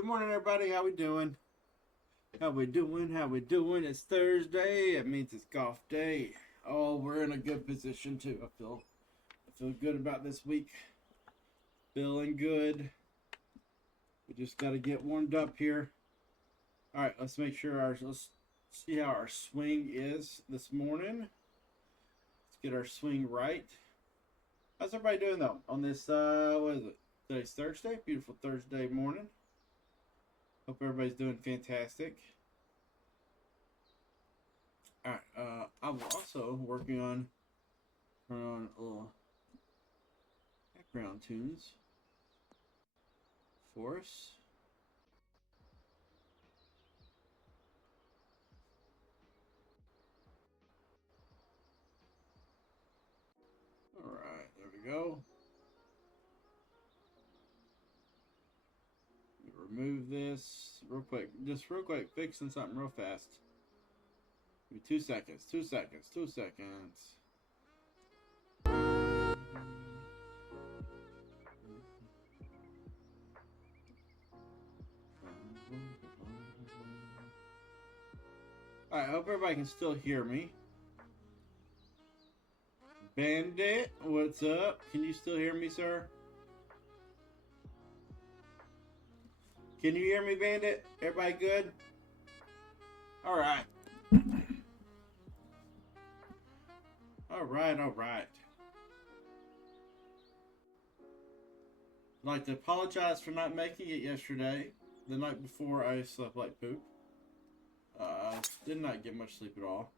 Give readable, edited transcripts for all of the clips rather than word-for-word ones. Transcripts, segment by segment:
Good morning, everybody. How we doing? How we doing? How we doing? It's Thursday. It means it's golf day. Oh, we're in a good position too. I feel good about this week. Feeling good. We just got to get warmed up here. All right, let's see how our swing is this morning. Let's get our swing right. How's everybody doing though on this? What is it? Today's Thursday. Beautiful Thursday morning. Hope everybody's doing fantastic. All right. I'm also working on a little background tunes for us. All right, there we go. Remove this real quick. Just real quick, fixing something real fast. Give me 2 seconds. 2 seconds. 2 seconds. Alright, I hope everybody can still hear me. Bandit, what's up? Can you still hear me, sir? Can you hear me, Bandit? Everybody good? Alright. Alright. I'd like to apologize for not making it yesterday. The night before, I slept like poop. Did not get much sleep at all.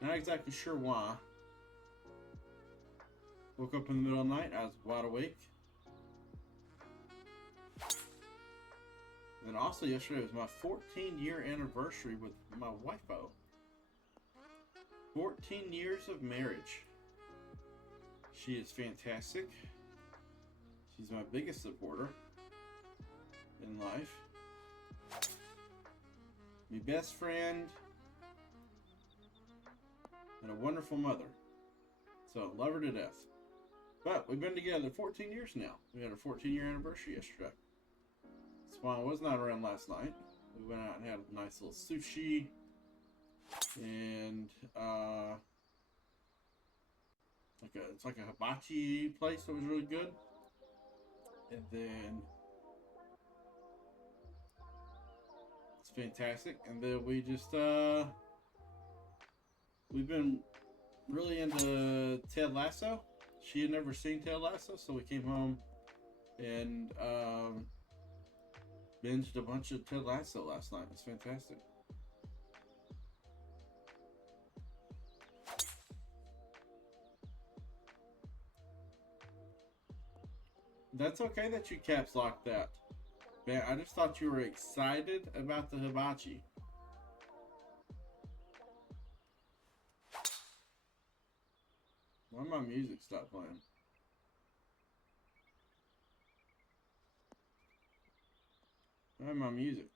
Not exactly sure why. Woke up in the middle of the night. I was wide awake. And also yesterday was my 14-year anniversary with my wifo. 14 years of marriage. She is fantastic. She's my biggest supporter in life. My best friend. And a wonderful mother. So, love her to death. But we've been together 14 years now. We had our 14-year anniversary yesterday. That's why I was not around last night. We went out and had a nice little sushi. And, it's like a hibachi place that was really good. And then it's fantastic. And then we just we've been really into Ted Lasso. She had never seen Ted Lasso, so we came home and binged a bunch of Ted Lasso last night. It was fantastic. That's okay that you caps locked that. Man, I just thought you were excited about the hibachi. Why my music stopped playing? Why my music?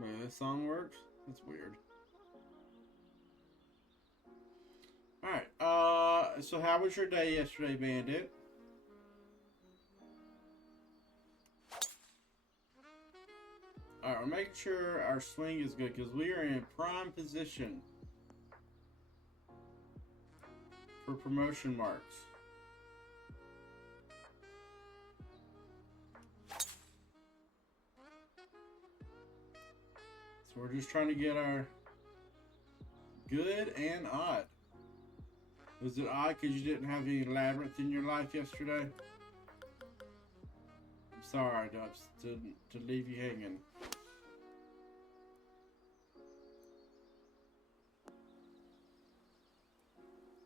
Wait, this song works? That's weird. Alright, so how was your day yesterday, Bandit? Alright, we're making sure our swing is good because we are in prime position for promotion marks. So we're just trying to get our good and odd. Was it odd because you didn't have any labyrinth in your life yesterday? I'm sorry, Dubs, to leave you hanging.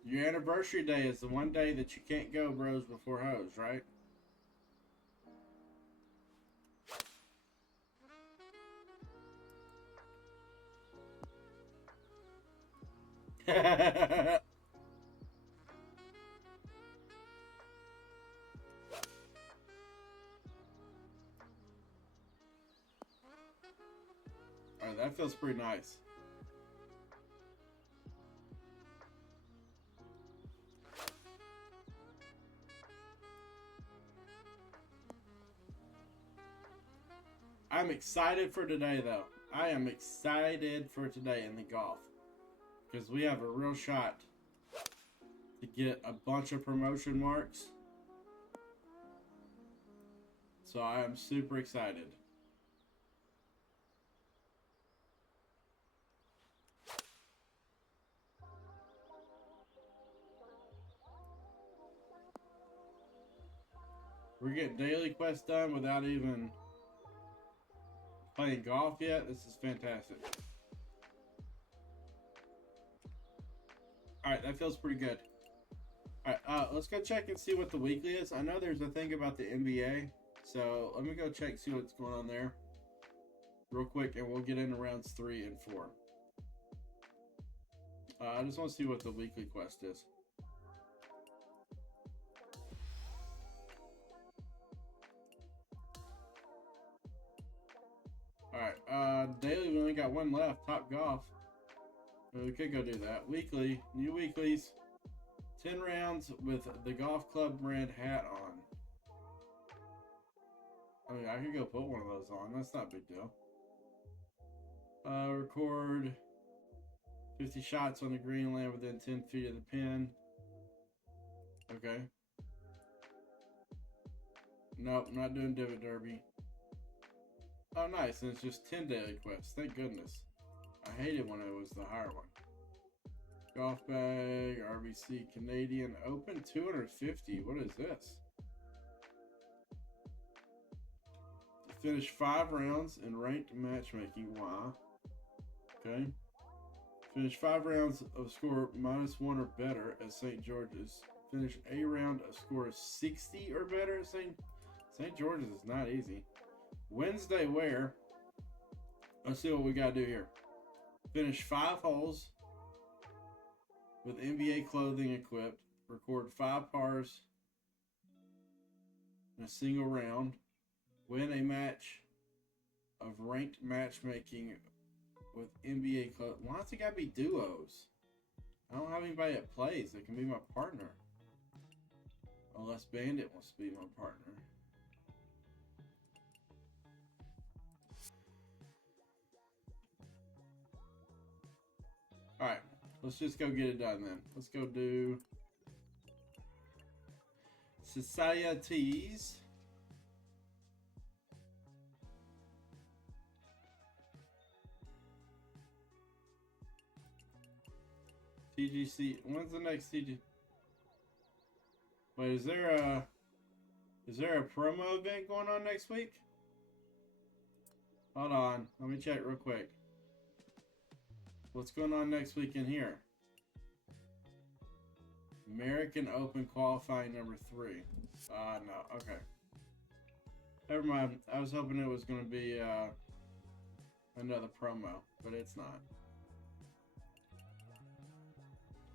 Your anniversary day is the one day that you can't go bros before hoes, right? Alright, that feels pretty nice. I'm excited for today, though. I am excited for today in the golf. Because we have a real shot to get a bunch of promotion marks. So I am super excited. We're getting daily quests done without even playing golf yet. This is fantastic. Alright, that feels pretty good. Alright, let's go check and see what the weekly is. I know there's a thing about the NBA. So let me go check and see what's going on there. Real quick, and we'll get into rounds 3 and 4. I just want to see what the weekly quest is. Alright, daily we only got one left. Top golf. We could go do that. Weekly, new weeklies. 10 rounds with the golf club brand hat on. I mean, I could go put one of those on. That's not a big deal. Record 50 shots on the green, land within 10 feet of the pin. Okay. Nope, not doing Divot Derby. Oh, nice. And it's just 10 daily quests. Thank goodness. I hated when it was the higher one. Golf bag, RBC Canadian Open 250. What is this? Finish 5 rounds in ranked matchmaking. Wow. Okay. Finish 5 rounds of score -1 or better at St. George's. Finish a round of score 60 or better at St. George's is not easy. Wednesday wear. Let's see what we got to do here. Finish 5 holes with NBA clothing equipped. Record 5 pars in a single round. Win a match of ranked matchmaking with NBA clothing. Why does it gotta be duos? I don't have anybody that plays that can be my partner. Unless Bandit wants to be my partner. Alright, let's just go get it done then. Let's go do Societies. TGC. When's the next TGC? Wait, is there a promo event going on next week? Hold on, let me check real quick. What's going on next week in here? American Open qualifying number 3. No, okay. Never mind. I was hoping it was going to be another promo, but it's not.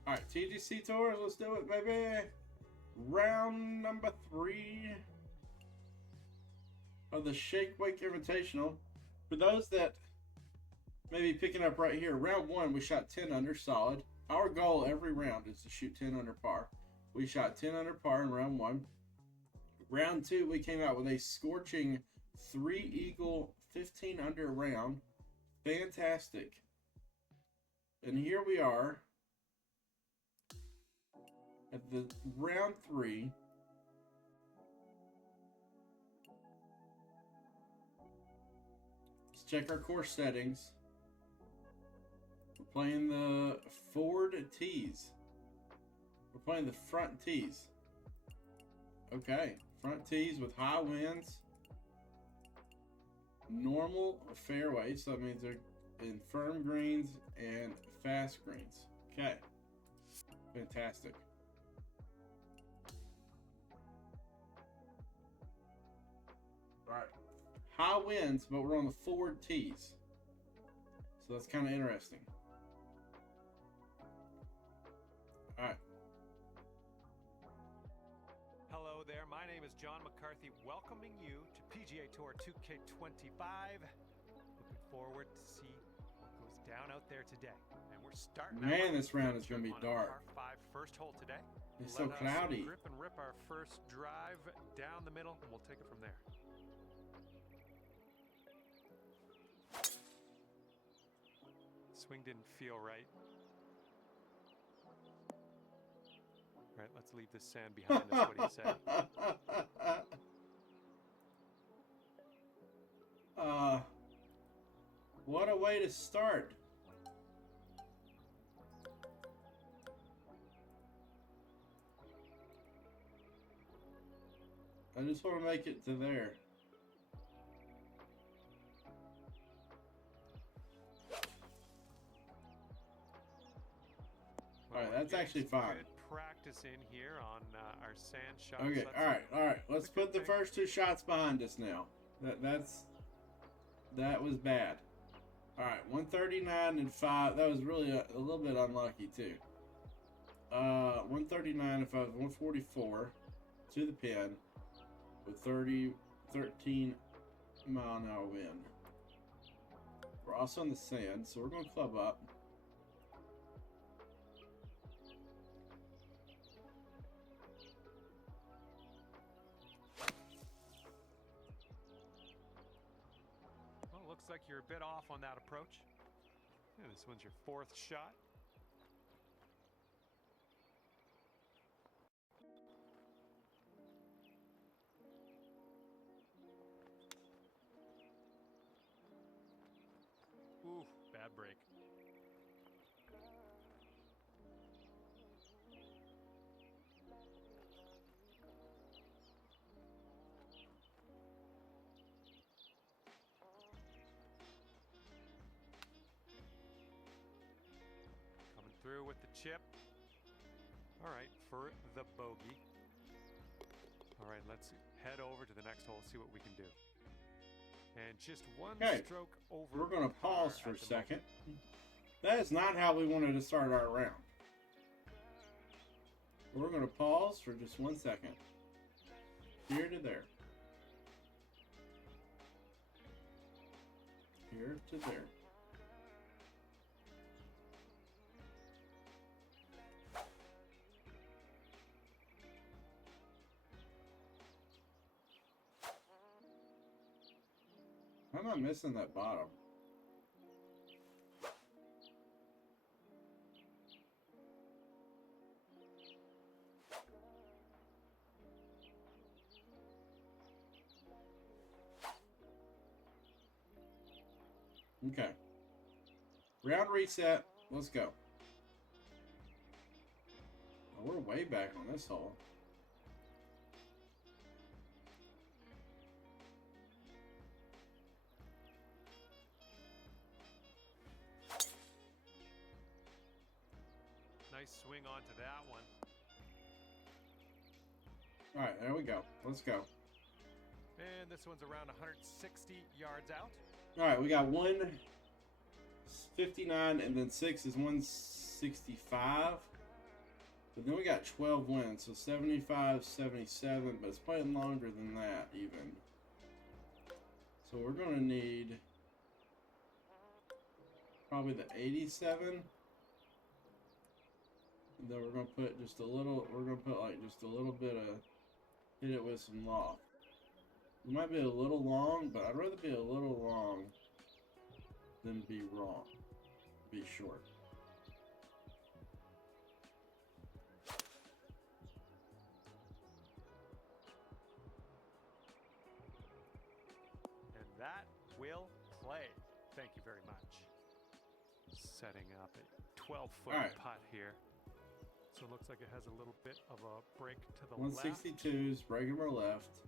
Alright, TGC Tours, let's do it, baby! Round number 3 of the Shake Wake Invitational. For those that may be picking up right here, round 1 we shot 10 under, solid. Our goal every round is to shoot 10 under par. We shot 10 under par in round 1. Round 2 we came out with a scorching 3 eagle 15 under round. Fantastic. And here we are at the round 3. Let's check our course settings. We're playing the forward tees. We're playing the front tees. Okay, front tees with high winds. Normal fairway, so that means they're in firm greens and fast greens. Okay, fantastic. Right, high winds, but we're on the forward tees, so that's kind of interesting. All right. Hello there, my name is John McCarthy, welcoming you to PGA Tour 2K25. Looking forward to see what goes down out there today. And we're starting. Man, this round is going to be dark. Par 5 first hole today. It's so cloudy. Grip and rip our first drive down the middle, and we'll take it from there. Swing didn't feel right. All right, let's leave this sand behind us. What do you say? What a way to start. I just want to make it to there. Well, Alright, that's actually fine. Good practice in here on our sand shots. Okay, alright. Let's put the first 2 shots behind us now. That was bad. Alright, 139 and 5. That was really a little bit unlucky too. 139 if I was 144 to the pin with 13 mile an hour wind. We're also on the sand, so we're going to club up. Well, looks like you're a bit off on that approach. Yeah, this one's your 4th shot. Ooh, bad break. Coming through with the chip. All right, for the bogey. All right, let's head over to the next hole, see what we can do. And just one stroke over. We're going to pause for a second. That is not how we wanted to start our round. We're going to pause for just 1 second. Here to there. Here to there. How am I missing that bottom? Okay. Round reset. Let's go. Oh, we're way back on this hole. Nice swing onto that one. All right, there we go. Let's go. And this one's around 160 yards out. All right, we got 159, and then 6 is 165. But then we got 12 wins, so 75, 77, but it's playing longer than that even. So we're going to need probably the 87. And then we're going to put just a little, we're going to put like just a little bit of, hit it with some loft. It might be a little long, but I'd rather be a little long than be wrong. Be short. And that will play. Thank you very much. Setting up a 12-foot putt here. So it looks like it has a little bit of a break to the 162s, regular left.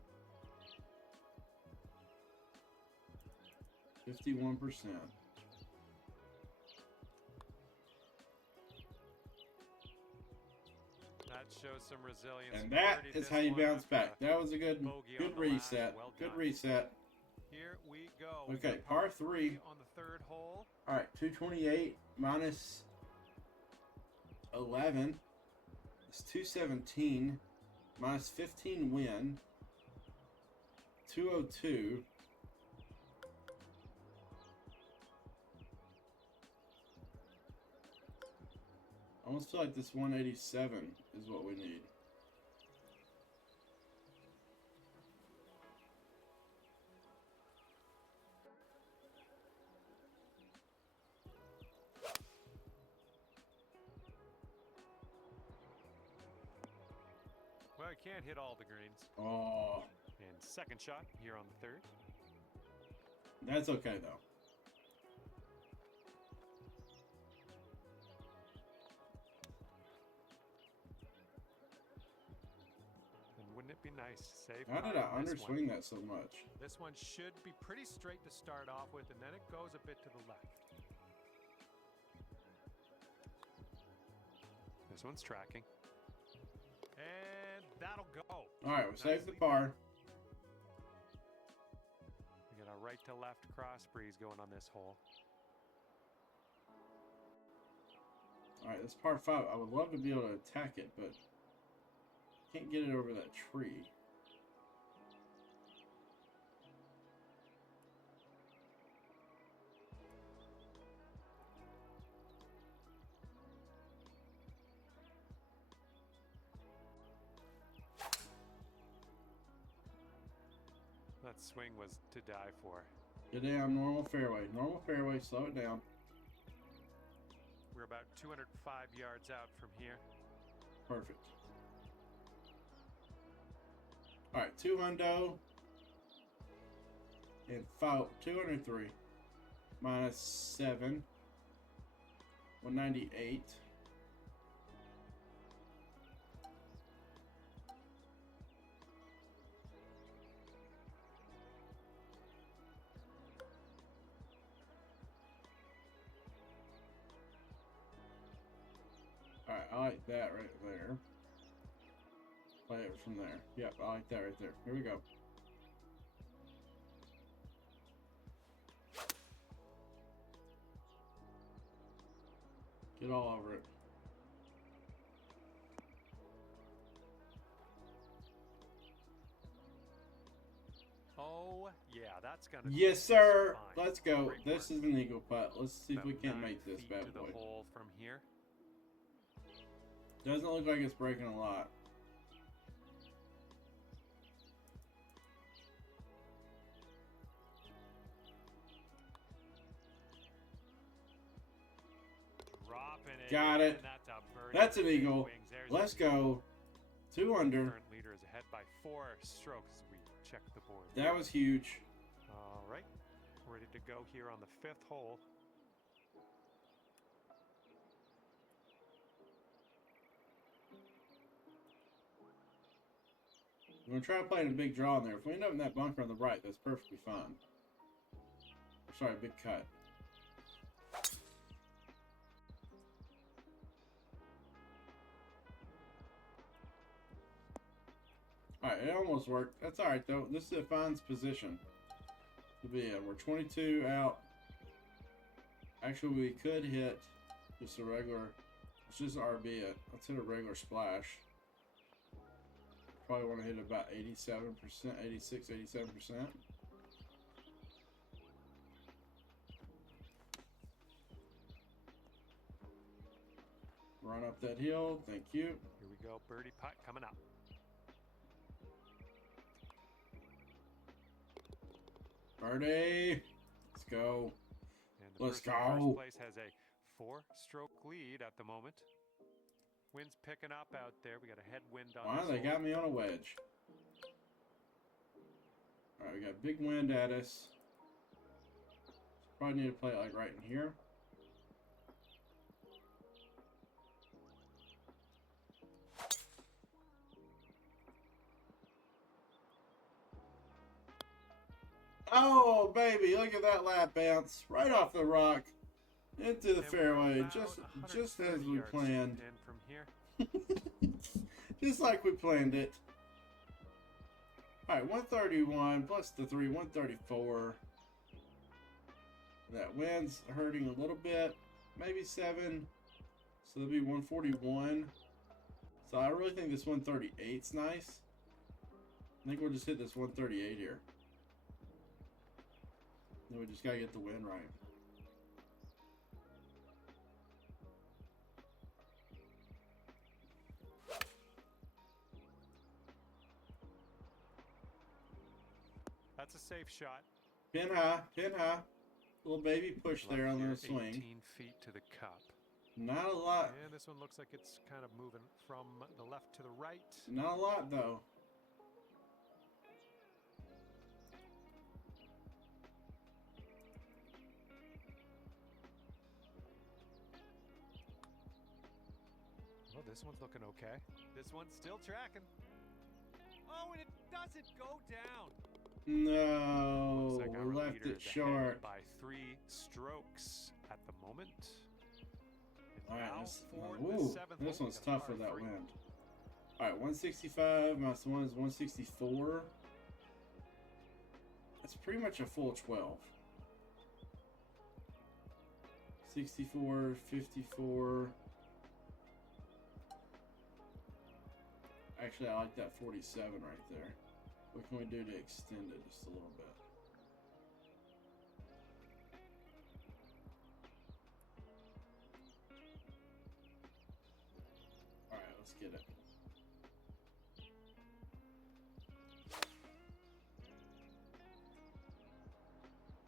51%. That shows some resilience. And that is how you bounce back. That was a good reset. Well good done. reset. Here we go. Okay, par 3 on the 3rd hole. All right, 228 minus 11 is 217 minus 15 win. 202 almost feel like this 187 is what we need. Well, I can't hit all the greens. Oh, And second shot here on the third. that's okay though. And wouldn't it be nice to save? How did I underswing that so much? This one should be pretty straight to start off with, and then it goes a bit to the left. This one's tracking. And that'll go. All right, we saved the par. We got a right to left cross breeze going on this hole. All right, this par 5. I would love to be able to attack it, but can't get it over that tree. That swing was to die for. Get down, normal fairway. Normal fairway, slow it down. We're about 205 yards out from here. Perfect. All right, 200 and 203 minus 7, 198. All right, I like that right there. Play it from there. Yep, I like that right there. Here we go. Get all over it. Oh, yeah, that's gonna. Yes, sir. Let's go. This is an eagle putt. Let's see if About we can't 9 make this feet bad to boy. the hole from here. Doesn't look like it's breaking a lot. Dropping it. Got it. That's a birdie. That's an Big eagle. wings. There's Let's an eagle. go. 2 under. Current leader is ahead by 4 strokes as we check the board. That was huge. All right, ready to go here on the 5th hole. We're going to try playing a big draw in there. If we end up in that bunker on the right, that's perfectly fine. Sorry, big cut. Alright, it almost worked. That's alright though. This is a fine position to be in. We're 22 out. Actually, we could hit just a regular. Let's just RB it. Let's hit a regular splash. Probably want to hit about 87%, 86, 87%. Run up that hill. Thank you. Here we go, birdie putt coming up. Birdie. Let's go. And the Let's person in go. first place has a 4-stroke lead at the moment. Wind's picking up out there. We got a headwind on Wow, this they hole. got me on a wedge. Alright, we got big wind at us. Probably need to play it like right in here. Oh, baby, look at that lap bounce. Right off the rock. Into the And we're fairway. about Just as 130 we yards planned. in from here. Just like we planned it. Alright, 131 plus the 3, 134. That wind's hurting a little bit. Maybe 7. So that'll be 141. So I really think this 138's nice. I think we'll just hit this 138 here. Then we just gotta get the wind right. That's a safe shot. Pin high, pin high. Little baby push there on the swing. 18 feet to the cup. Not a lot. And this one looks like it's kind of moving from the left to the right. Not a lot though. Oh, this one's looking okay. This one's still tracking. Oh, and it doesn't go down. No, Looks like our we left leader it is ahead short. by 3 strokes at the moment. And All right, now this, for the ooh, 7th this hole, one's we got a tough for par that three. wind. All right, 165 minus 1 is 164. That's pretty much a full 12. 64, 54. Actually, I like that 47 right there. What can we do to extend it just a little bit? All right, let's get it.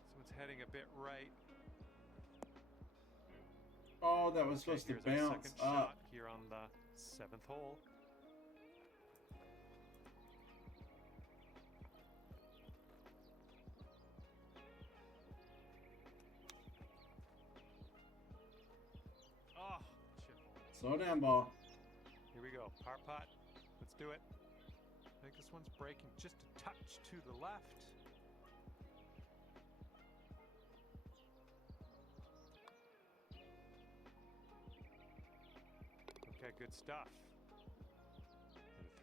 This one's heading a bit right. Oh, that was supposed to Here's our bounce second up. shot here on the 7th hole. Oh, chip hole. Slow down, ball. Here we go. Par putt. Let's do it. I think this one's breaking just a touch to the left. Okay, good stuff.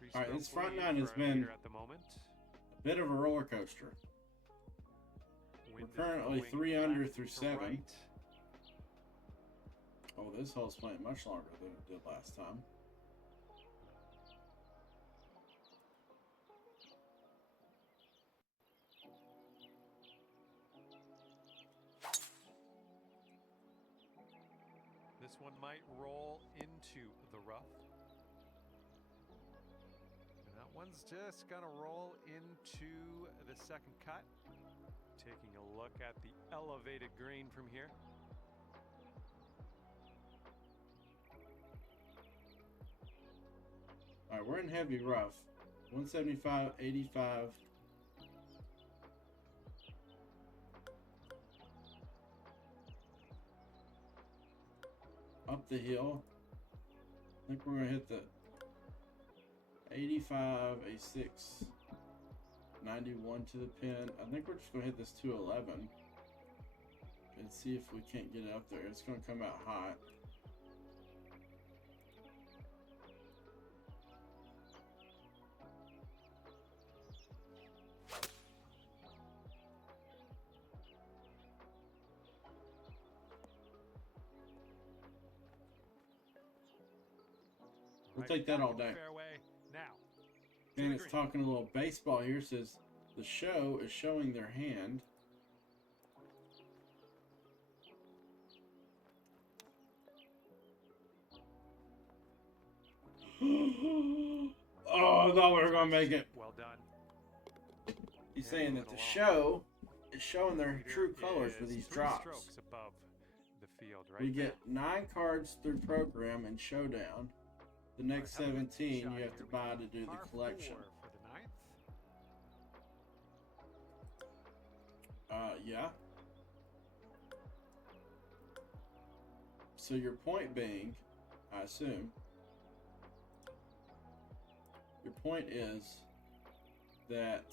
And a All right, this three-stroke front lead nine has for our been leader at the moment. a bit of a roller coaster. Wind is currently blowing 3 under left through to 7. right. Oh, this hole's playing much longer than it did last time. This one might roll into the rough. And that one's just gonna roll into the second cut. Taking a look at the elevated green from here. All right, we're in heavy rough. 175, 85. Up the hill. I think we're going to hit the 85, a 6, 91 to the pin. I think we're just going to hit this 211 and see if we can't get it up there. It's going to come out hot. We'll take that all day. Fairway now. And it's talking a little baseball here. Says the show is showing their hand. Oh, I thought we were gonna make it. Well done. He's Yeah, saying that moving the along. show is showing their Leader true colors for is these 3 drops. strokes above the field right We now. get 9 cards through program and showdown. The next All right, have a 17 shot you have here. to We buy got to do the par collection. 4 for the 9th. Yeah. So your point being, I assume, your point is that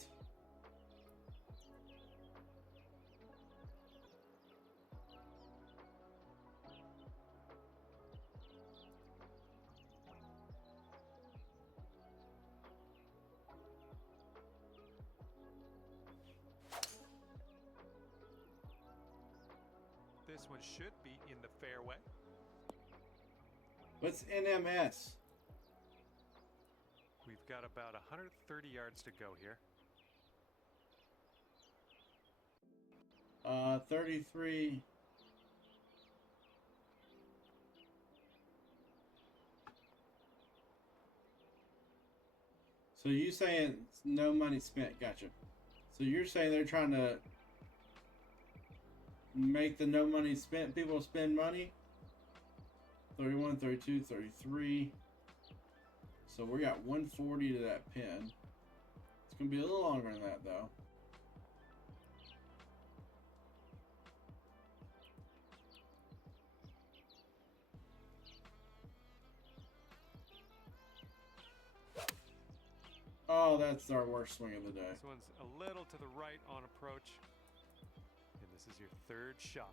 This one should be in the fairway. what's NMS? We've got about 130 yards to go here. 33. So you saying no money spent? Gotcha. So you're saying they're trying to make the no money spent people spend money? 31, 32, 33. So we got 140 to that pin. It's going to be a little longer than that, though. Oh, that's our worst swing of the day. This one's a little to the right on approach. And this is your third shot.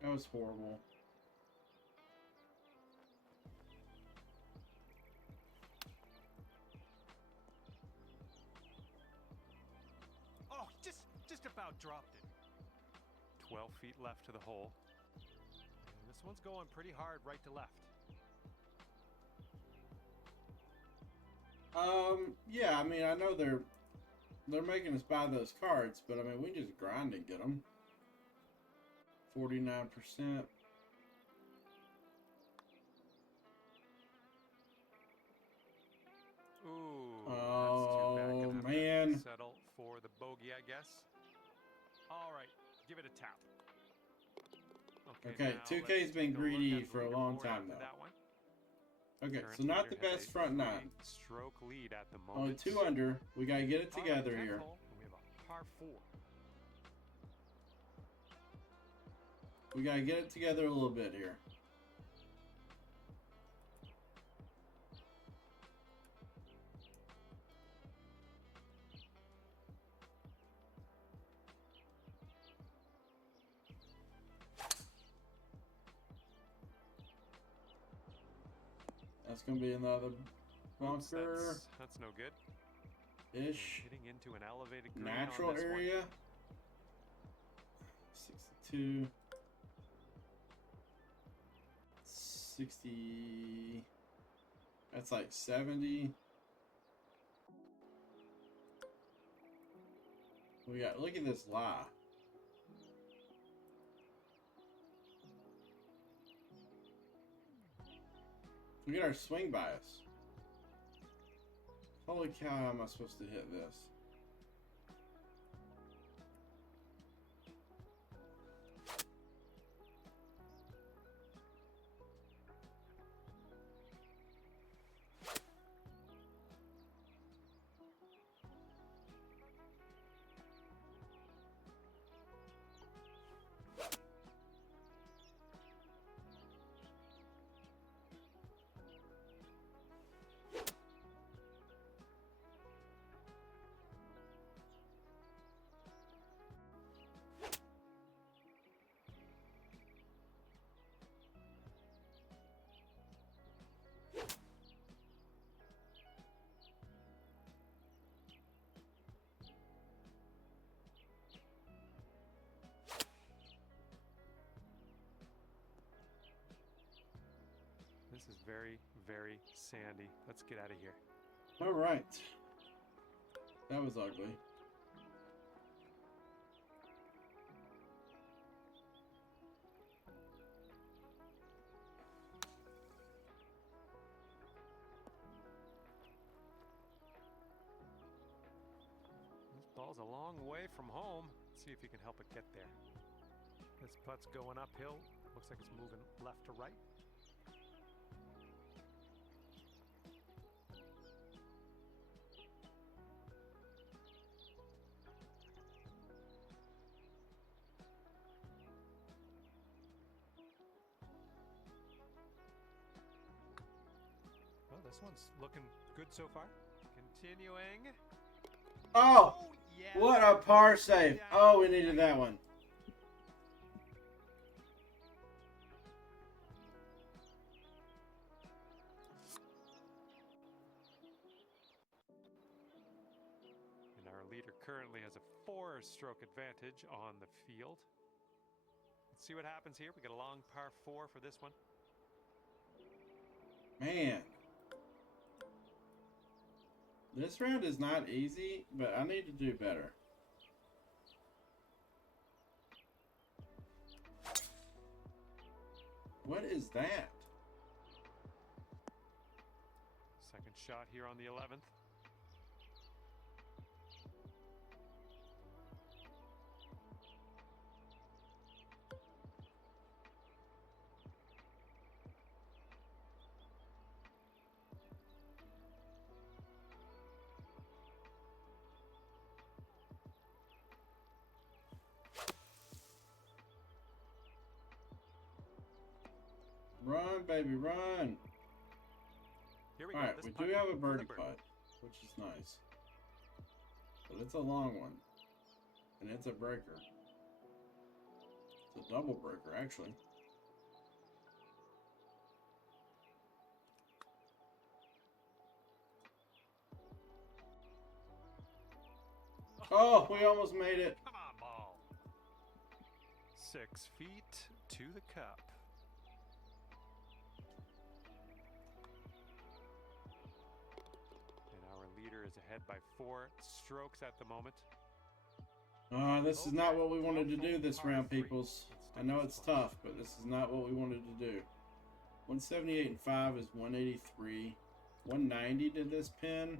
That was horrible. Oh, just about dropped it. 12 feet left to the hole. And this one's going pretty hard right to left. Yeah, I mean, I know they're making us buy those cards, but I mean, we just grind and get them. 49%. Ooh, Oh, that's too bad. Gonna have to man. settle for the bogey, I guess. All right, give it a tap. Okay, now 2K's let's been take a look greedy at the for a long leaderboard time after now. that one. Okay, Current so not the leader has best a front nine. 3-stroke lead at the Only moment. 2 under. We gotta get it All right, together 10th here. hole, and we have a par 4. We gotta get it together a little bit here. That's gonna be another Oops, bunker that's no good. And ish. hitting into an elevated green Natural on this one. area. 62. 60. That's like 70. We got, look at this lie. We get our swing bias. Holy cow, how am I supposed to hit this? This is very, very sandy. Let's get out of here. All right. That was ugly. This ball's a long way from home. Let's see if you can help it get there. This putt's going uphill. Looks like it's moving left to right. Well, this one's looking good so far. Continuing. Oh, yes. what a par save. Oh, we needed that one. And our leader currently has a 4-stroke advantage on the field. Let's see what happens here. We got a long par 4 for this one. Man. This round is not easy, but I need to do better. What is that? shot here on the 11th. Run, baby, run. Here we All go. right, This we putt do have a for the birdie bird. putt, which is nice. But it's a long one. And it's a breaker. It's a double breaker, actually. Oh, we almost made it. Come on, ball. 6 feet to the cup. And our leader is ahead by 4 strokes at the moment. This is not what we wanted to do Awful this par round, three. peoples. Let's I take know this it's one. tough, but this is not what we wanted to do. 178 and 5 is 183. 190 to this pin.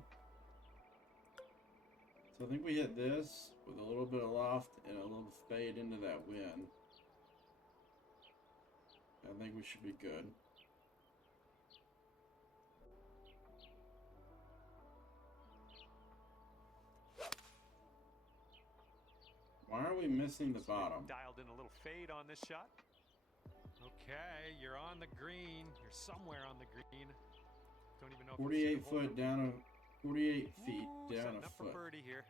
So I think we hit this with a little bit of loft and a little fade into that wind. I think we should be good. Why are we missing the bottom? Dialed in a little fade on this shot. Okay, you're on the green. You're somewhere on the green. Don't even know if 48 foot down a 48 feet Ooh, down setting a up foot. for birdie here.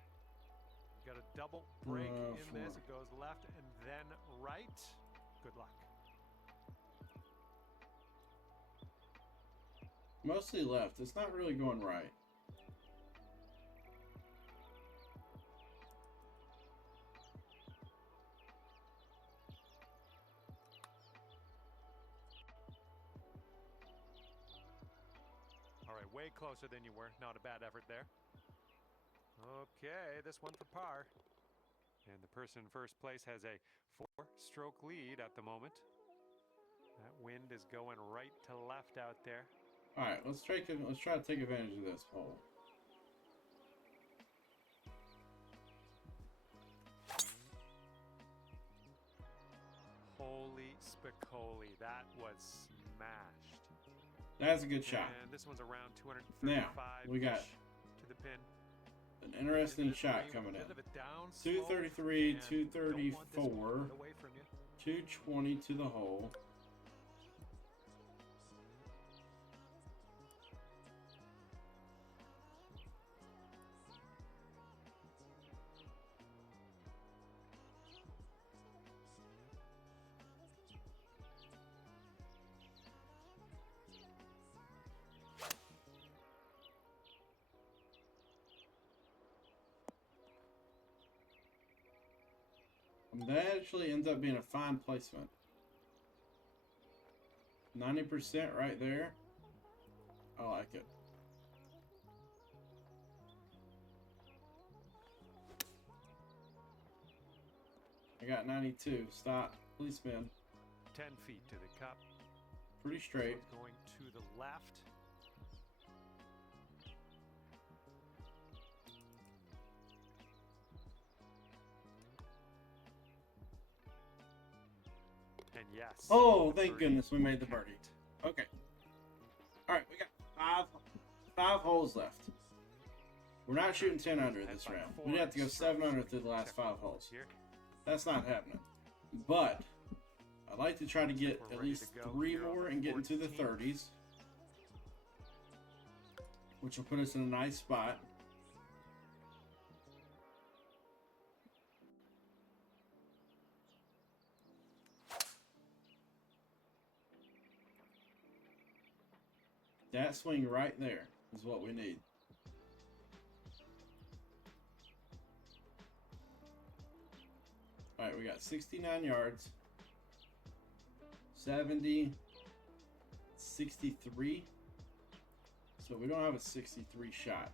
Got a double break in this. 4. It goes left and then right. Good luck. Mostly left. It's not really going right. All right, way closer than you were. Not a bad effort there. Okay, this one for par. And the person in first place has a 4-stroke lead at the moment. That wind is going right to left out there. All right, let's try to take advantage of this hole. Holy spicoli, that was smashed. That's a good shot. And this one's around 235 Now, we got to the pin. an interesting Into the shot green coming with in. a bit of a down slope, 233, and don't want this one 234, to get away from you. 220 to the hole. That actually ends up being a fine placement. 90% right there. I like it. I got 92. Stop. Please spin. 10 feet to the cup. Pretty straight. It's going to the left. And yes. Oh, the thank birdie goodness we made the count. birdie. Okay. All right, we got five holes left. We're not shooting 10 under Head this by round. 4 We'd have to go 7 strokes. under We through the can last check 5 the holes. here. That's not happening. But I'd like to try to get We're at ready least to go 3 here on more the and get into the 14th. 30s, which will put us in a nice spot. That swing right there is what we need. All right, we got 69 yards, 70, 63. So we don't have a 63 shot.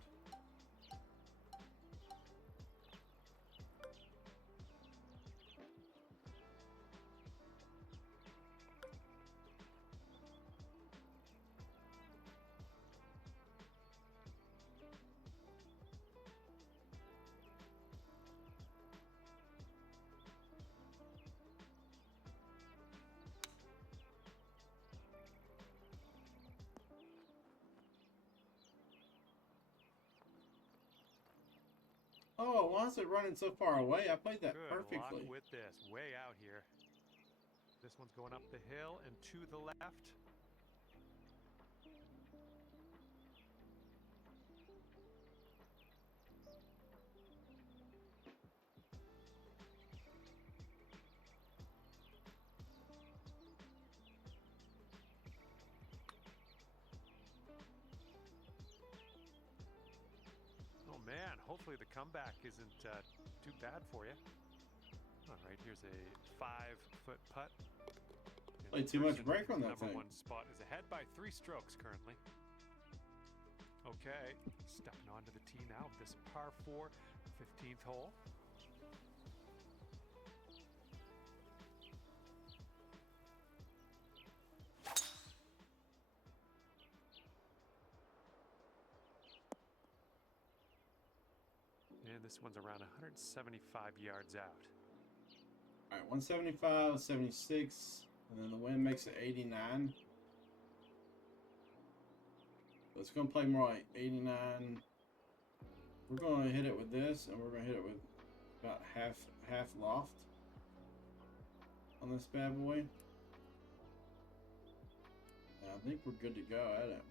Oh, why is it running so far away? I played that Good perfectly. luck with this. Way out here. This one's going up the hill and to the left. Oh man, hopefully the comeback isn't too bad for you. All right, here's a 5-foot putt. And Played the too much person break on in the that number thing. one spot is ahead by 3 strokes currently. Okay, stepping onto the tee now of this par 4, 15th hole. And this one's around 175 yards out. All right, 175, 76, and then the wind makes it 89. So it's going to play more like 89. We're going to hit it with this, and we're going to hit it with about half loft on this bad boy. And I think we're good to go at it.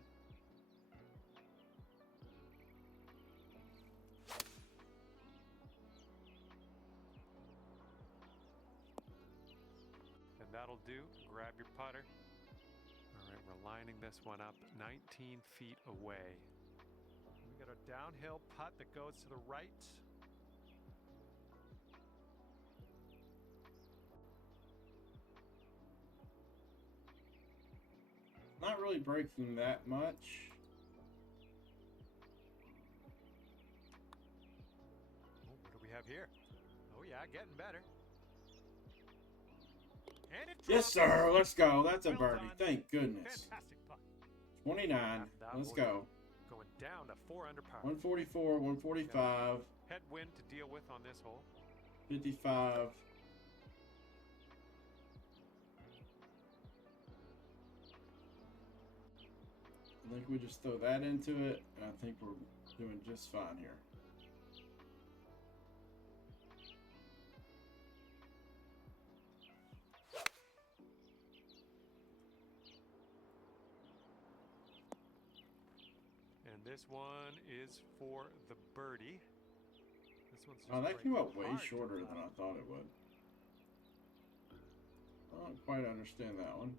And that'll do. Grab your putter. All right, we're lining this one up 19 feet away. We got a downhill putt that goes to the right. Not really breaking that much. Oh, what do we have here? Oh yeah, getting better. And it Yes, drops. sir. Let's go. That's a Well birdie. done. Thank goodness. Fantastic putt. 29. That Let's will go. Going down to 4 under par. 144, 145, Headwind to deal with on this hole. 55. I think we just throw that into it, and I think we're doing just fine here. And this one is for the birdie. This one's just Oh, that breaking came up way hard to shorter the than I left. thought it would. I don't quite understand that one.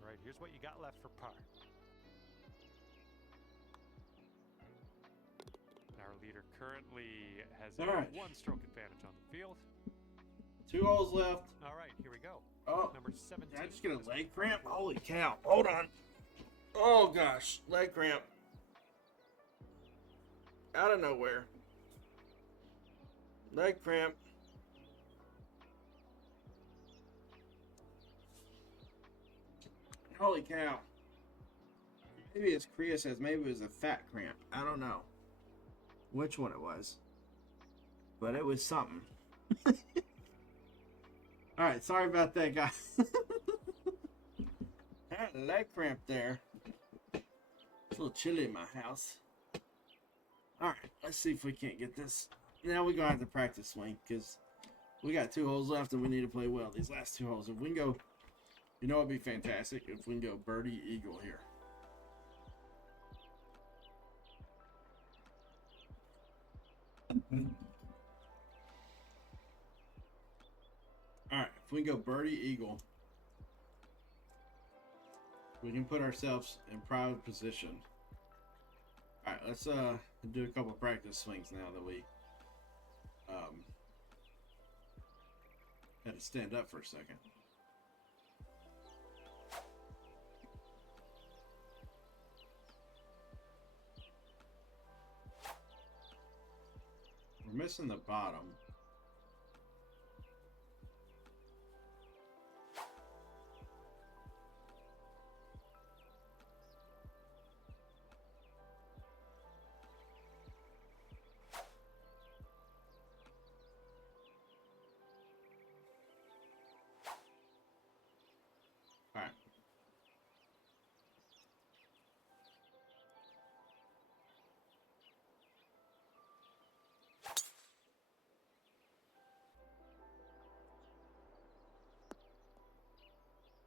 All right, here's what you got left for par. Our leader currently has a All right. 1-stroke advantage on the field. 2 holes left. All right, here we go. Oh, Number 17. did I just get a This leg one's cramp? par 4. Holy cow. Hold on. Oh, gosh. Leg cramp. Out of nowhere. Leg cramp. Holy cow. Maybe as Kriya says, maybe it was a fat cramp. I don't know which one it was. But it was something. Alright, sorry about that, guys. I had a leg cramp there. It's a little chilly in my house. Alright, let's see if we can't get this. Now we're going to have to practice swing because we got 2 holes left and we need to play well these last 2 holes. If we can go, you know, it'd be fantastic if we can go birdie eagle here. Alright, if we can go birdie eagle, we can put ourselves in prime position. Alright, let's do a couple practice swings now that we had to stand up for a second. We're missing the bottom.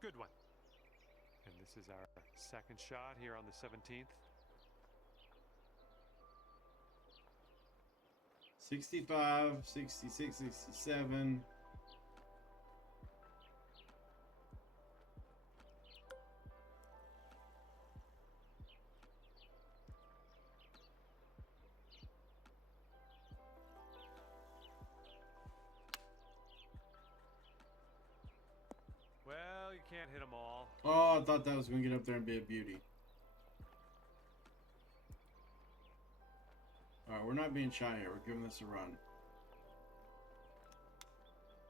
Good one. And this is our second shot here on the 17th. 65, 66, 67. Well, you can't hit them all. Oh, I thought that was going to get up there and be a beauty. Alright, we're not being shy here. We're giving this a run.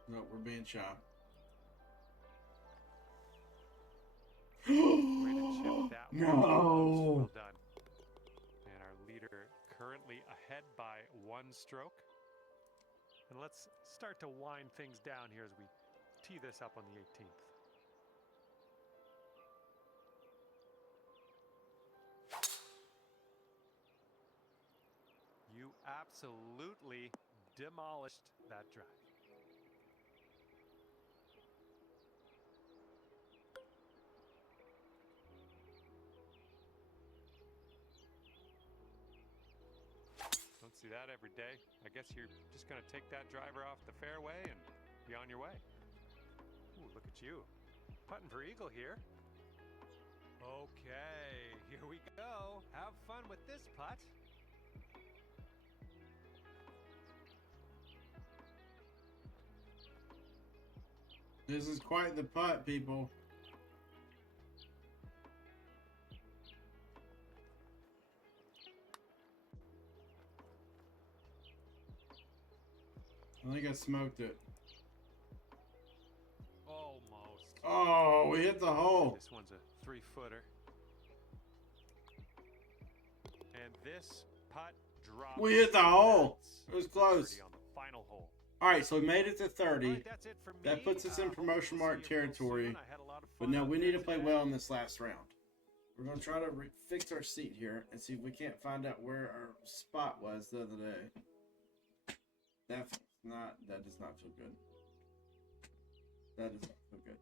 No, we're being shy. Way to chip that one. No! Well done. And our leader currently ahead by 1 stroke. And let's start to wind things down here as we tee this up on the 18th. You absolutely demolished that drive. Don't see that every day. I guess you're just going to take that driver off the fairway and be on your way. Ooh, look at you. Putting for eagle here. Okay, here we go. Have fun with this putt. This is quite the putt, people. I think I smoked it. Almost. Oh, we hit the hole. This one's a 3-footer. And this putt drops. We hit the hole. It was close. On the final hole. All right, so we made it to 30. All right, that's it for me. That puts us in promotion mark We'll see you real territory. soon. I had a lot of But fun no, out we there need to play today. well in this last round. We're going to try to fix our seat here and see if we can't find out where our spot was the other day. That does not feel good. That does not feel good.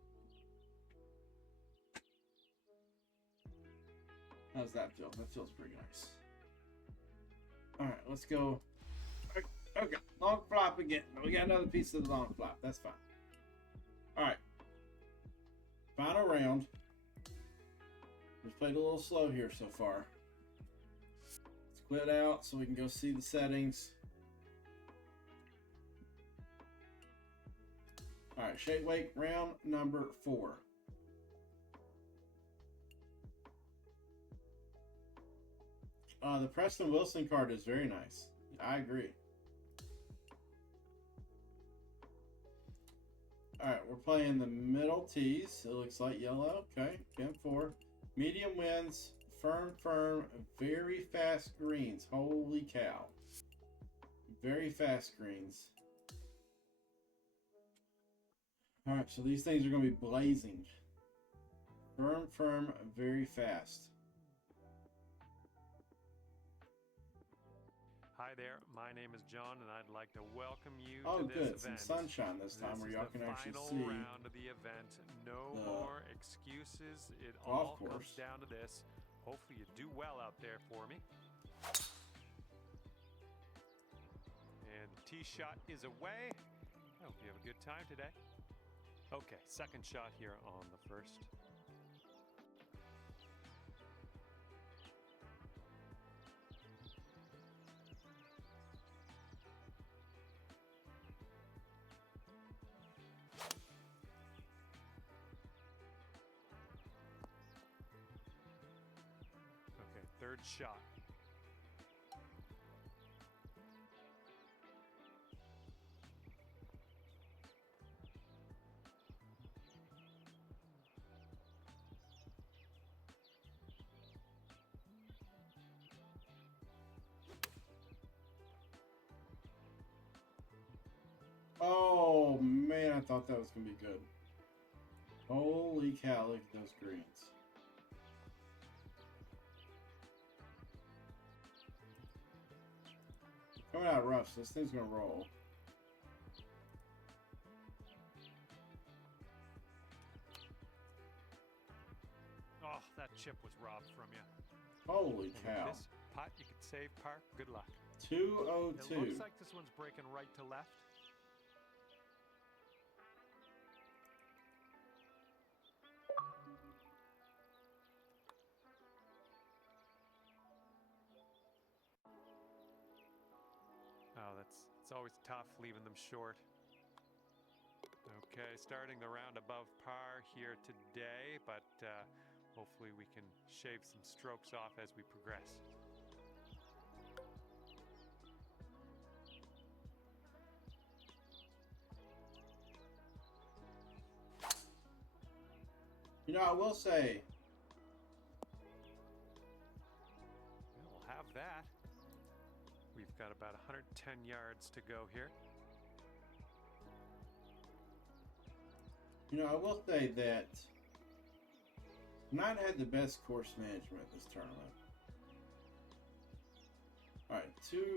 How does that feel? That feels pretty nice. Alright, let's go. Okay, long flop again. We got another piece of the long flop. That's fine. Alright. Final round. We've played a little slow here so far. Let's quit out so we can go see the settings. Alright, shake wake round number 4. The Preston Wilson card is very nice. I agree. Alright, we're playing the middle tees. It looks like yellow. Okay, pin 4. Medium winds, firm, very fast greens. Holy cow. Very fast greens. Alright, so these things are going to be blazing. Firm, very fast. Hi there, my name is John, and I'd like to welcome you Oh, to good. this Some event. sunshine this time where y'all can actually Final see. round of the event. No the more excuses. It golf all comes course. down to this. Hopefully you do well out there for me. And the tee shot is away. I hope you have a good time today. Okay, second shot here on the first. Okay, third shot. Oh, man, I thought that was going to be good. Holy cow, look at those greens. Coming out rough, so this thing's going to roll. Oh, that chip was robbed from you. Holy And with cow. this putt, you could save par. Good luck. 202. It looks like this one's breaking right to left. Oh, it's always tough leaving them short. Okay, starting the round above par here today, but hopefully we can shave some strokes off as we progress. You know, I will say, We'll have that. We've got about 110 yards to go here. you know, I will say that not had the best course management this tournament. All right,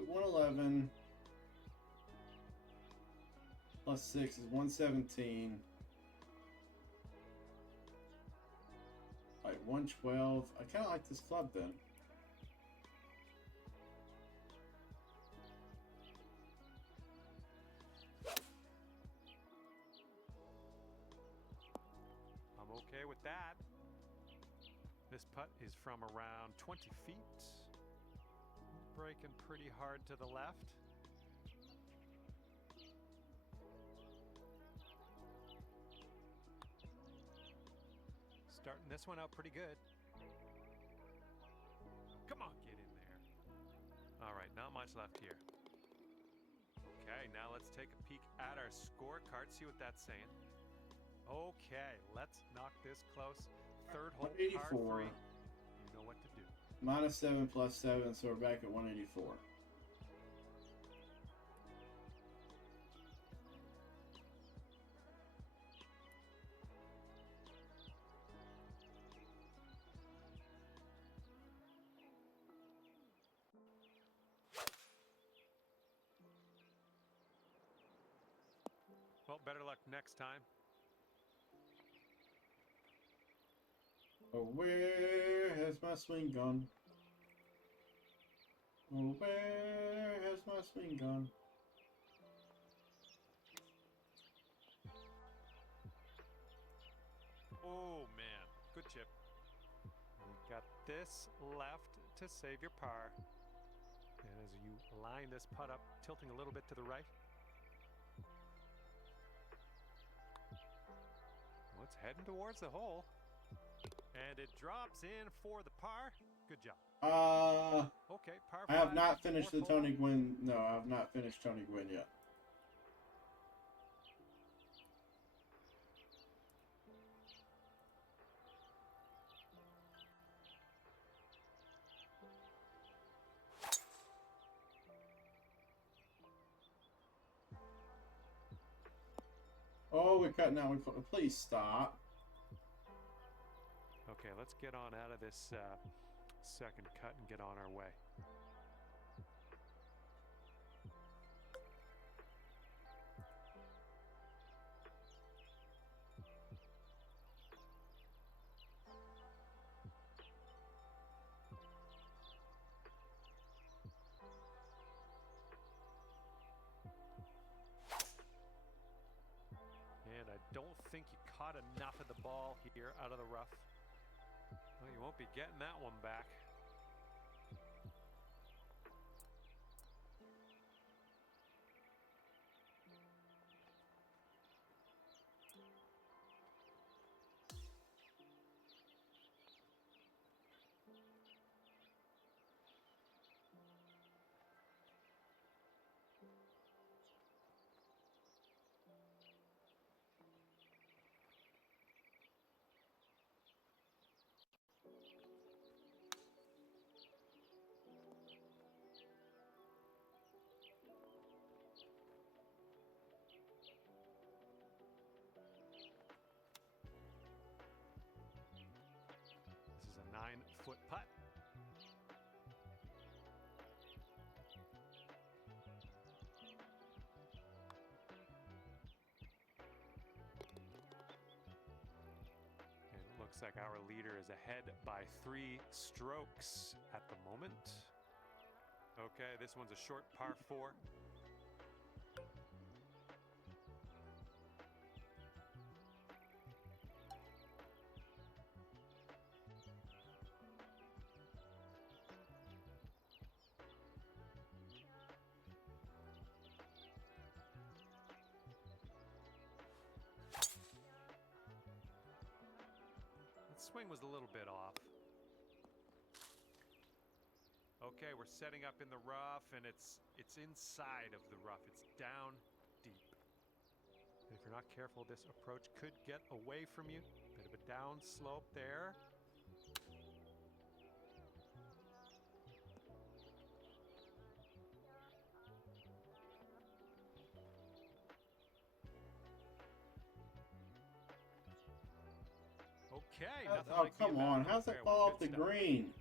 111 plus 6 is 117. All right, 112. I kind of like this club then. I'm okay with that. This putt is from around 20 feet. Breaking pretty hard to the left. Starting this one out pretty good. Come on, get in there. All right, not much left here. Okay, now let's take a peek at our scorecard, see what that's saying. Okay, let's knock this close. Third hole, par 184. 3. You know what to do. -7 plus 7, so we're back at 184. Well, better luck next time. Oh, where has my swing gone? Oh, where has my swing gone? Oh, man. Good chip. You've got this left to save your par. And as you line this putt up, tilting a little bit to the right. Well, it's heading towards the hole. And it drops in for the par. Good job. Okay, par 5. I have not finished the fourth hole. Tony Gwynn. No, I have not finished Tony Gwynn yet. Oh, we're cutting that one. Please stop. Okay, let's get on out of this second cut and get on our way. And I don't think you caught enough of the ball here out of the rough. Well, you won't be getting that one back. Looks like our leader is ahead by 3 strokes at the moment. Okay, this one's a short par 4. That swing was a little bit off. Okay, we're setting up in the rough, and it's inside of the rough. It's down deep. And if you're not careful, this approach could get away from you. Bit of a down slope there. Okay, nothing Oh, like the come on. abandoned How's that fairway. fall off Good the stuff. green?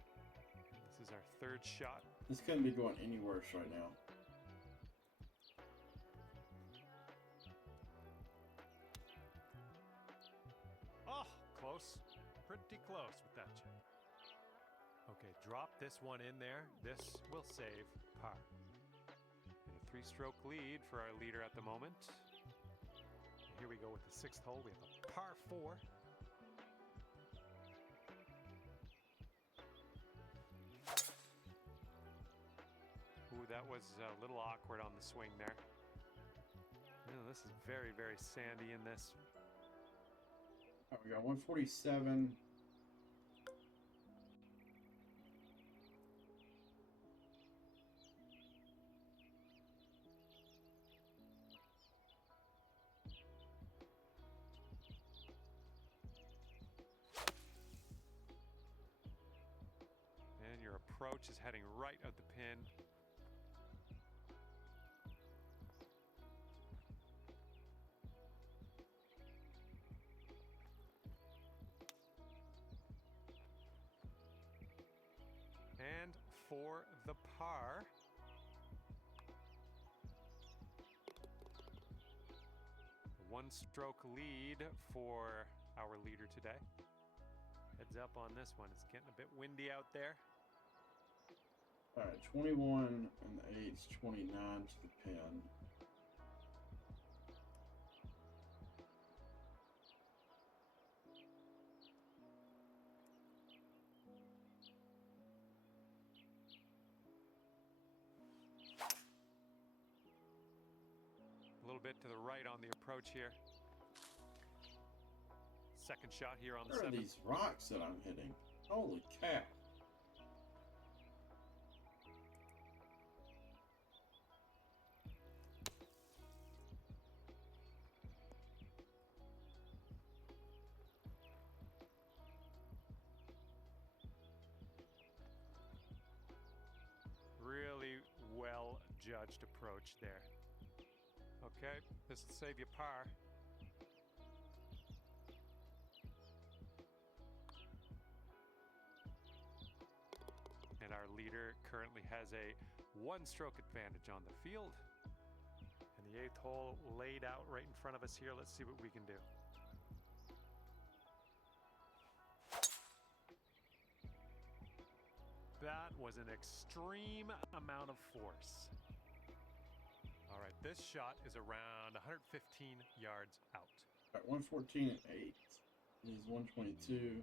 This is our 3rd shot. This couldn't be going any worse right now. Oh, close. Pretty close with that chip. Okay, drop this one in there. This will save par. And a 3-stroke lead for our leader at the moment. And here we go with the 6th hole. We have a par 4. Ooh, that was a little awkward on the swing there. This is very, very sandy in this. All right, we got 147. And your approach is heading right at the pin. And for the par. One stroke lead for our leader today. Heads up on this one. It's getting a bit windy out there. All right, 21 and the 8's 29 to the pin. A little bit to the right on the approach here. 2nd shot here on the What are 7th. these rocks that I'm hitting? Holy cow. Really well judged approach there. Okay, this will save you par. And our leader currently has a 1-stroke advantage on the field. And the 8th hole laid out right in front of us here. Let's see what we can do. That was an extreme amount of force. All right, this shot is around 115 yards out. All right, 114 and 8 is 122.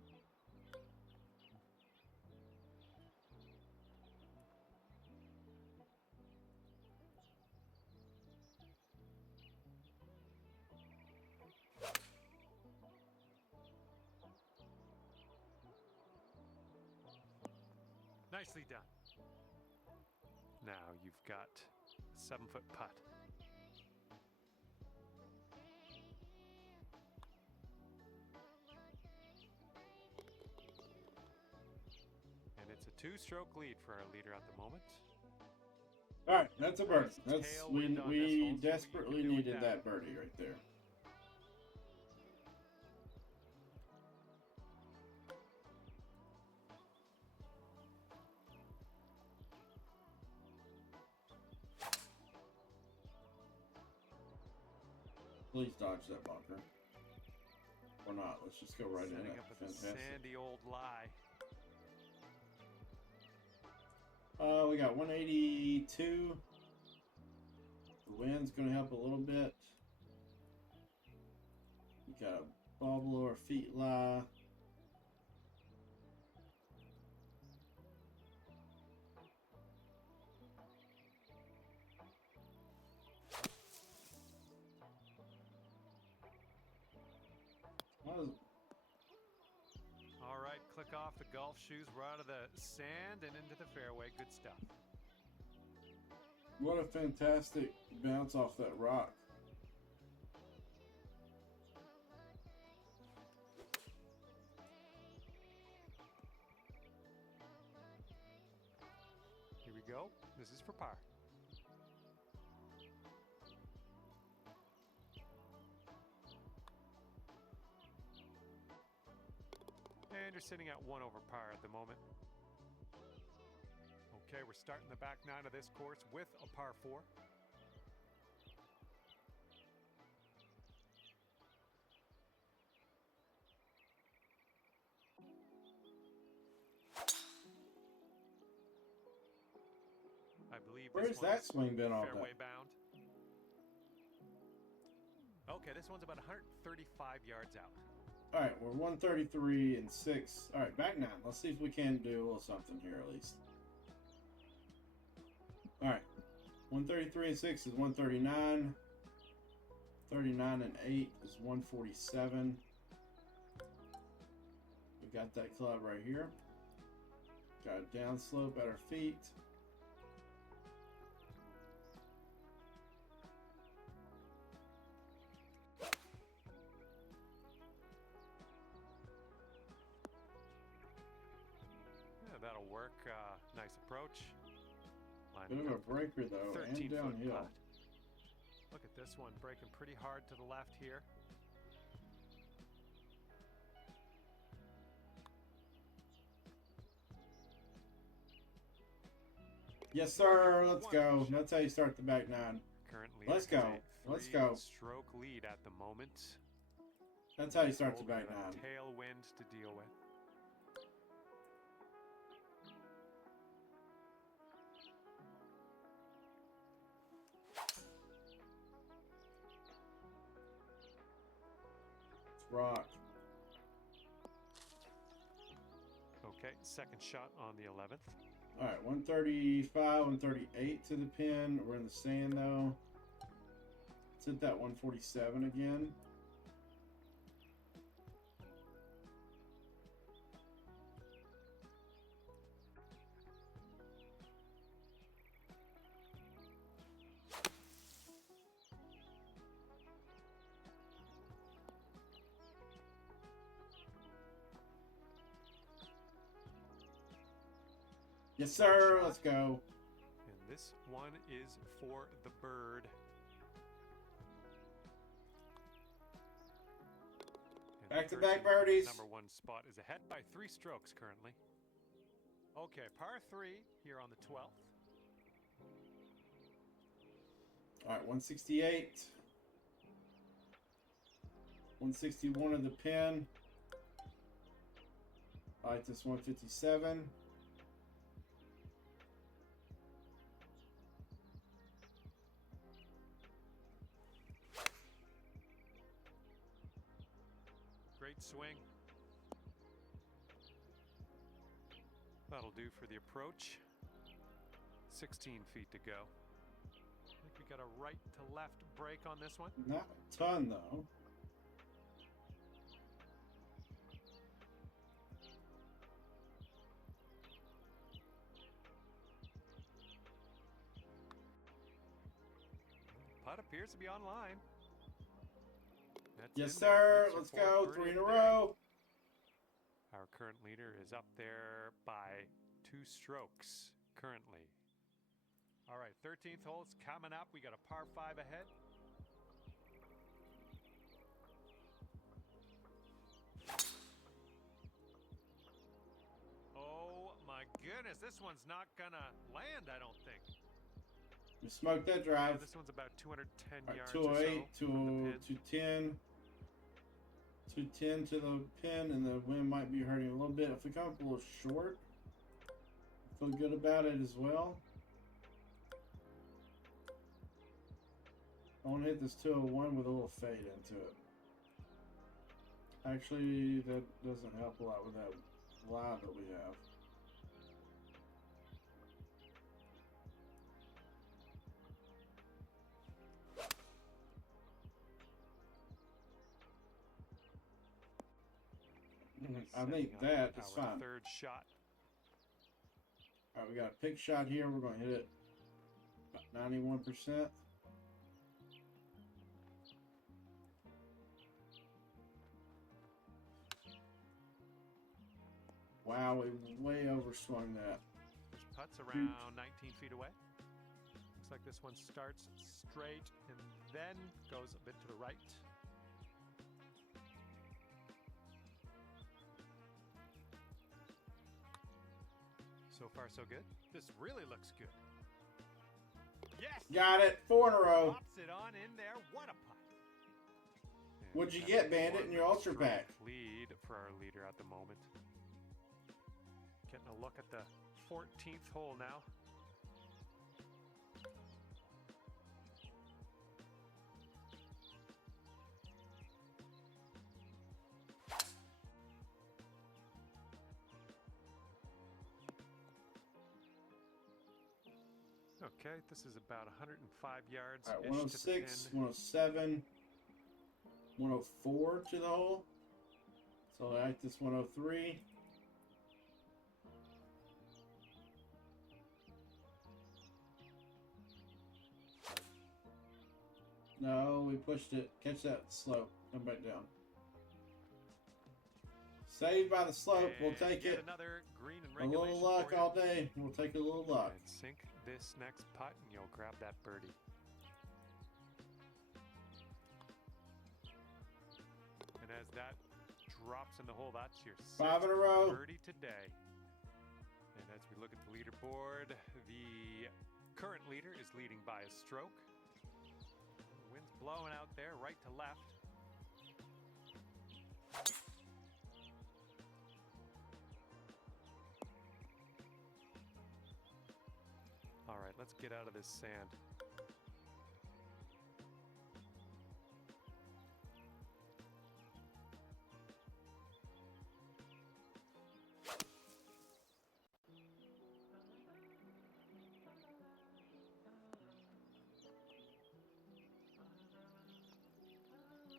Nicely done. Now you've got a 7-foot putt. And it's a 2-stroke lead for our leader at the moment. All right, that's a birdie. Nice That's tailwind we on this hole, we see what you desperately can do with needed that. that birdie right there. Please dodge that bunker. or not? Let's just go right in Setting it. up with a Fantastic. sandy old lie. We got 182. The wind's going to help a little bit. We got a ball blower feet lie. All right, click off the golf shoes. We're out of the sand and into the fairway. Good stuff. What a fantastic bounce off that rock. Here we go. This is for par. And you're sitting at 1 over par at the moment. Okay, we're starting the back 9 of this course with a par 4. I believe Where's this one that is swing been all fairway day? bound. Okay, this one's about 135 yards out. All right, we're 133 and 6. All right, back 9. Let's see if we can do a little something here at least. All right, 133 and 6 is 139. 39 and 8 is 147. We got that club right here. Got a down slope at our feet. Yeah, that'll work. Nice approach. Bit of a breaker though, and 13-foot downhill. putt. Look at this one, breaking pretty hard to the left here. Yes, sir. Let's go. That's how you start the back 9. Currently, Let's go. Let's go. Stroke lead at the moment. That's how you start the Holding back 9. a tailwind to deal with. Rock. Okay, second shot on the 11th. All right, 135, 138 to the pin. We're in the sand though. Let's hit that 147 again. Yes, sir. Let's go. And this one is for the bird. And Back-to-back the person in birdies. Number 1 spot is ahead by 3 strokes currently. Okay, par 3 here on the 12th. All right, 168. 161 of the pin. I like this 157. Great swing. That'll do for the approach. 16 feet to go. I think we got a right to left break on this one. Not a ton though. Putt appears to be online. That's Yes, in there. sir. It's your Let's fourth go. birdie 3 in of a the day. row. Our current leader is up there by 2 strokes currently. All right, 13th hole's coming up. We got a par 5 ahead. Oh my goodness, this one's not gonna land, I don't think. We smoked that drive. This one's about 210 All right, yards 208, or so from the pin. 210, 210 to the pin, and the wind might be hurting a little bit. If we come up a little short, feel good about it as well. I want to hit this 201 with a little fade into it. Actually, that doesn't help a lot with that lie that we have. I think Setting up that is our fine. third shot. All right, we got a pick shot here. We're going to hit it about 91%. Wow, we way overswung that. This putt's around 19 feet away. Looks like this one starts straight and then goes a bit to the right. So far, so good. This really looks good. Yes! Got it. 4 in a row. Pops it on in there. What a putt. And What'd you that's get, Bandit, in your one ultra stroke pack? lead for our leader at the moment. Getting a look at the 14th hole now. Okay, this is about 105 yards. All right, 106, 107, 104 to the hole. So I like this 103. No, we pushed it. Catch that slope. Come back down. Saved by the slope. We'll take it. Another green and A little regulation luck for you. all day. We'll take a little luck. And sink this next putt and you'll grab that birdie. And as that drops in the hole, that's your 5 in a sixth row. birdie today. And as we look at the leaderboard, the current leader is leading by a stroke. The wind's blowing out there, right to left. All right, let's get out of this sand.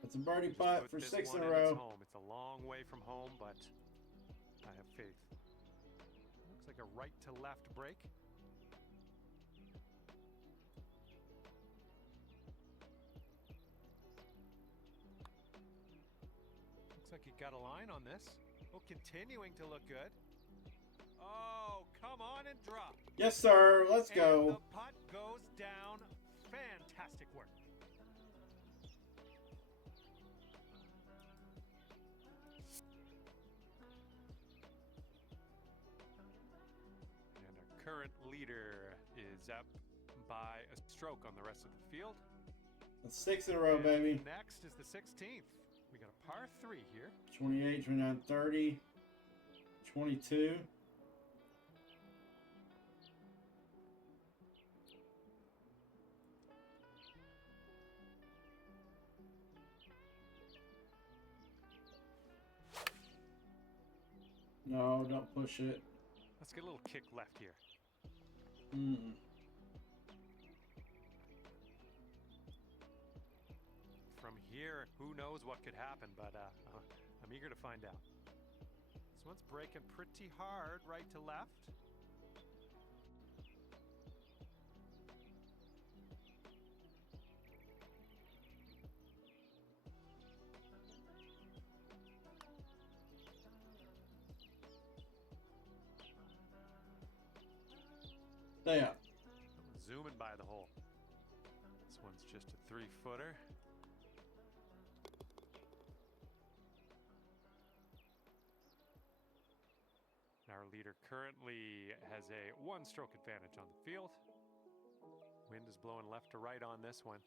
It's a birdie Just putt put for this 6 in one a its row. home. It's a long way from home, but I have faith. Looks like a right to left break. Looks like you got a line on this. Oh, continuing to look good. Oh, come on and drop. Yes, sir. Let's And go. the putt goes down. Fantastic work. And our current leader is up by a stroke on the rest of the field. That's 6 in a row, And baby. next is the 16th. We got a par 3 here. 28, 29, 30, 22. No, don't push it. Let's get a little kick left here. Mm. From here, who knows what could happen, but I'm eager to find out. This one's breaking pretty hard right to left. Stay up. Zooming by the hole. This one's just a 3-footer. Our leader currently has a 1-stroke advantage on the field. Wind is blowing left to right on this one.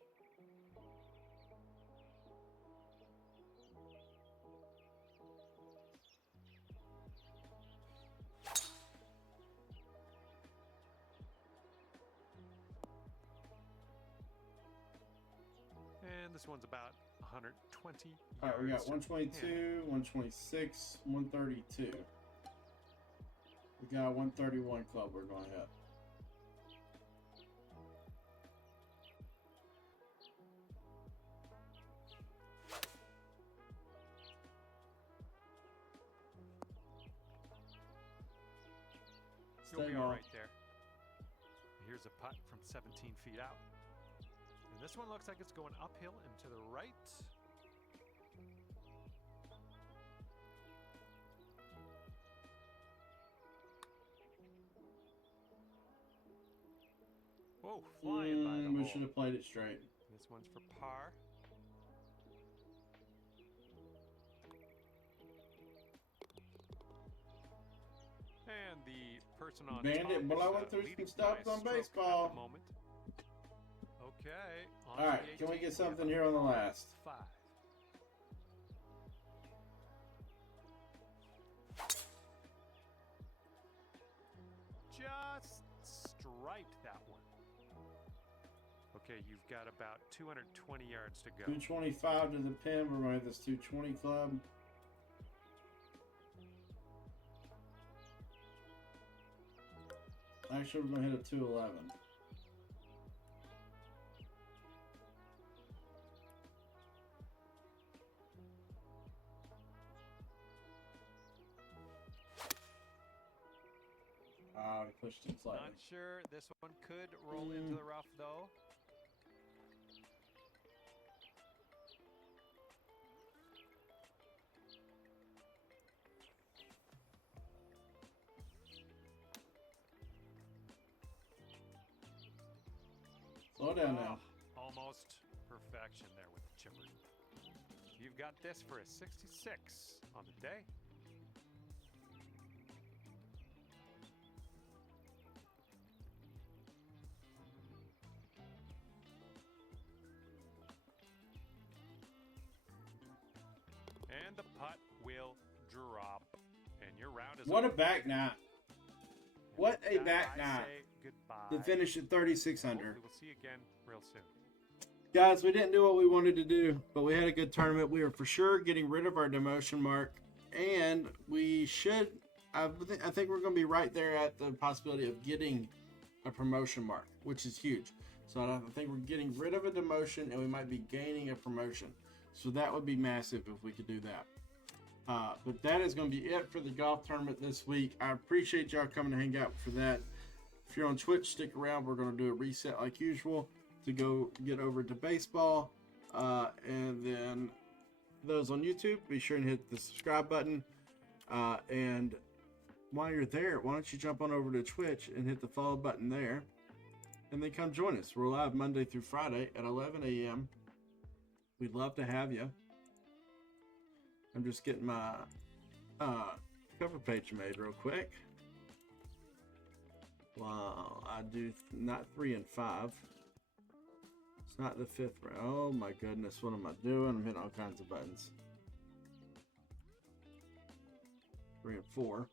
And this one's about 120 All right, we got yards to 122, 126, 132. We got a 131 club we're going to hit. You'll Stay be all ball. right there. Here's a putt from 17 feet out. And this one looks like it's going uphill and to the right. Whoa, flying by the We hole. should have played it straight. This one's for par. And the person on Bandit top blowing is, through leading some stops by a on stroke baseball. At the moment. Okay. On All to right, the can we 18th. get have something a here on the par last? 5. Just striped that one. Okay, you've got about 220 yards to go. 225 to the pin. We're going to hit this 220 club. Actually, we're going to hit a 211. Oh, he pushed it slightly. Not sure. This one could roll into the rough, though. Slow down now. Almost perfection there with the chipper. You've got this for a 66 on the day. And the putt will drop. And your round is What a over. back nine. What a With that, back I nine. say goodbye. To finish at 36 under. Hopefully we'll see you again real soon. Guys, we didn't do what we wanted to do, but we had a good tournament. We are for sure getting rid of our demotion mark, and we should. I think we're going to be right there at the possibility of getting a promotion mark, which is huge. So I think we're getting rid of a demotion, and we might be gaining a promotion. So that would be massive if we could do that. But that is going to be it for the golf tournament this week. I appreciate y'all coming to hang out for that. If you're on Twitch, stick around. We're going to do a reset like usual to go get over to baseball. And then those on YouTube, be sure and hit the subscribe button. And while you're there, why don't you jump on over to Twitch and hit the follow button there. And then come join us. We're live Monday through Friday at 11 a.m. We'd love to have you. I'm just getting my cover page made real quick. Wow, I do not 3 and 5. It's not the 5th round. Oh my goodness, what am I doing? I'm hitting all kinds of buttons. 3 and 4.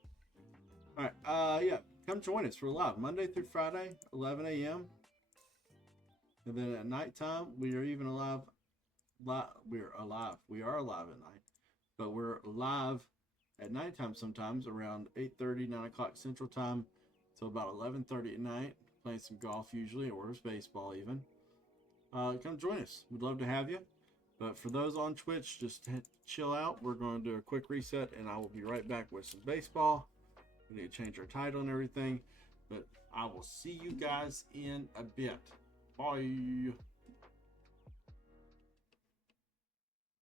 All right, yeah, come join us. We're live Monday through Friday, 11 a.m. And then at nighttime, we are even alive. We are alive at night, but we're live at nighttime sometimes around 8:30, 9 o'clock Central Time, till about 11:30 at night, playing some golf usually, or baseball even. Come join us. We'd love to have you. But for those on Twitch, just chill out. We're going to do a quick reset, and I will be right back with some baseball. We need to change our title and everything, but I will see you guys in a bit. Bye.